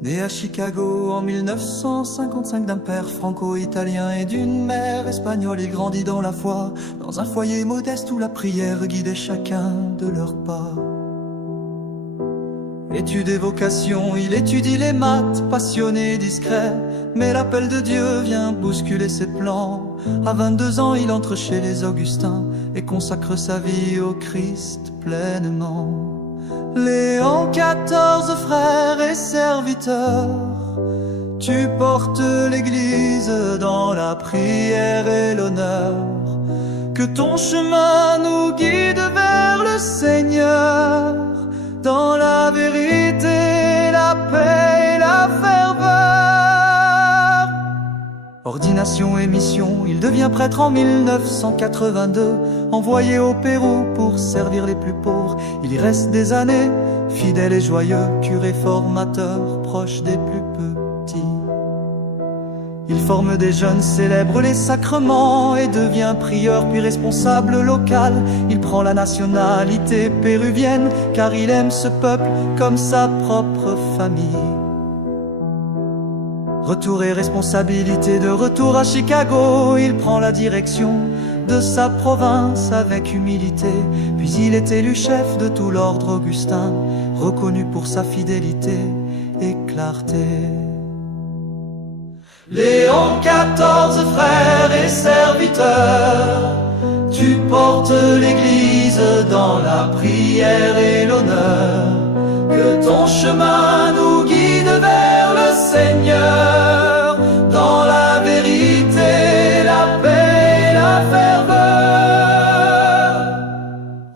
Né à Chicago en 1955 d'un père franco-italien et d'une mère espagnole, il grandit dans la foi, dans un foyer modeste où la prière guidait chacun de leurs pas. Études et vocation, il étudie les maths, passionné et discret, mais l'appel de Dieu vient bousculer ses plans. À 22 ans, il entre chez les Augustins et consacre sa vie au Christ pleinement. Léon XIV, frère et serviteur, tu portes l'Église dans la prière et l'honneur. Que ton chemin nous guide vers le Seigneur, dans la vérité, la paix et la ferveur. Ordination et mission, il devient prêtre en 1982, envoyé au Pérou pour servir les plus pauvres. Il y reste des années, fidèle et joyeux, curé formateur, proche des plus petits. Il forme des jeunes, célèbre les sacrements et devient prieur puis responsable local. Il prend la nationalité péruvienne car il aime ce peuple comme sa propre famille. Retour et responsabilité, de retour à Chicago, il prend la direction de sa province avec humilité. Puis il est élu chef de tout l'ordre augustin, reconnu pour sa fidélité et clarté. Léon XIV, frère et serviteur, tu portes l'Église dans la prière et l'honneur. Que ton chemin nous guide vers le Seigneur, dans la vérité, la paix et la ferveur.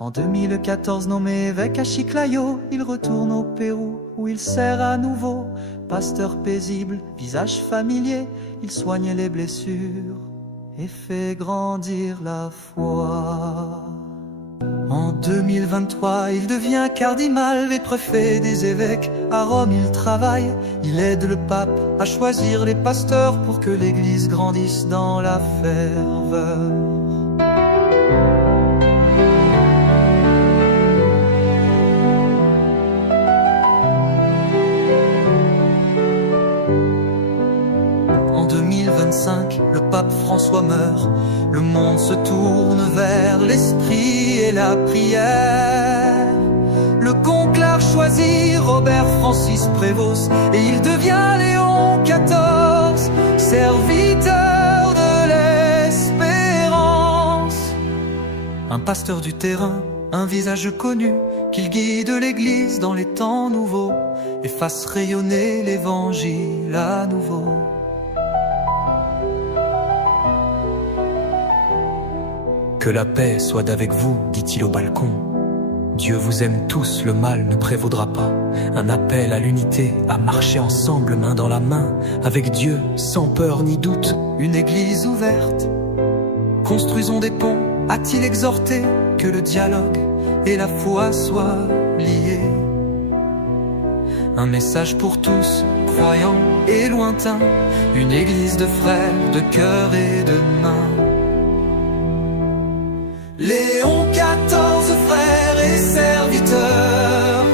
En 2014, nommé évêque à Chiclayo, il retourne au Pérou où il sert à nouveau. Pasteur paisible, visage familier, il soigne les blessures et fait grandir la foi. En 2023, il devient cardinal et préfet des évêques. À Rome, il travaille, il aide le pape à choisir les pasteurs pour que l'Église grandisse dans la ferveur. En 2025, le pape François meurt. Le monde se tourne vers l'esprit et la prière. Le conclave choisit Robert Francis Prévost et il devient Léon XIV, serviteur de l'espérance. Un pasteur du terrain, un visage connu, qu'il guide l'Église dans les temps nouveaux et fasse rayonner l'Évangile à nouveau. Que la paix soit avec vous, dit-il au balcon. Dieu vous aime tous, le mal ne prévaudra pas. Un appel à l'unité, à marcher ensemble main dans la main, avec Dieu, sans peur ni doute. Une église ouverte, construisons des ponts, a-t-il exhorté, que le dialogue et la foi soient liés. Un message pour tous, croyants et lointains, une église de frères, de cœur et de main. Léon XIV, frère et serviteur,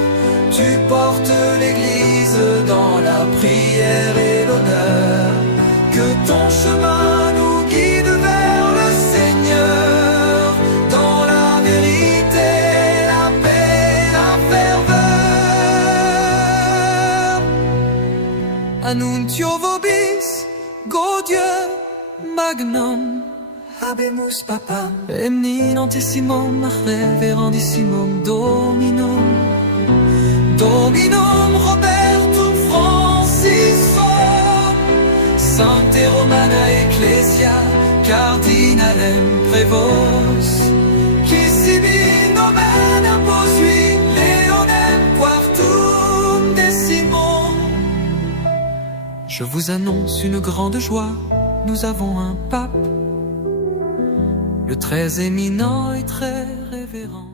tu portes l'Église dans la prière et l'honneur. Que ton chemin nous guide vers le Seigneur, dans la vérité, la paix, la ferveur. Annuntio vobis, Gaudieu, Magnum, Habemus Papam, eminentissimum, reverendissimum Dominum, Dominum Robertum Francisum, Sancte Romana Ecclesia, Cardinalem Prévos, qui sibi nomen imposui, Leonem quartum decimum. Je vous annonce une grande joie, nous avons un pape, le très éminent et très révérend.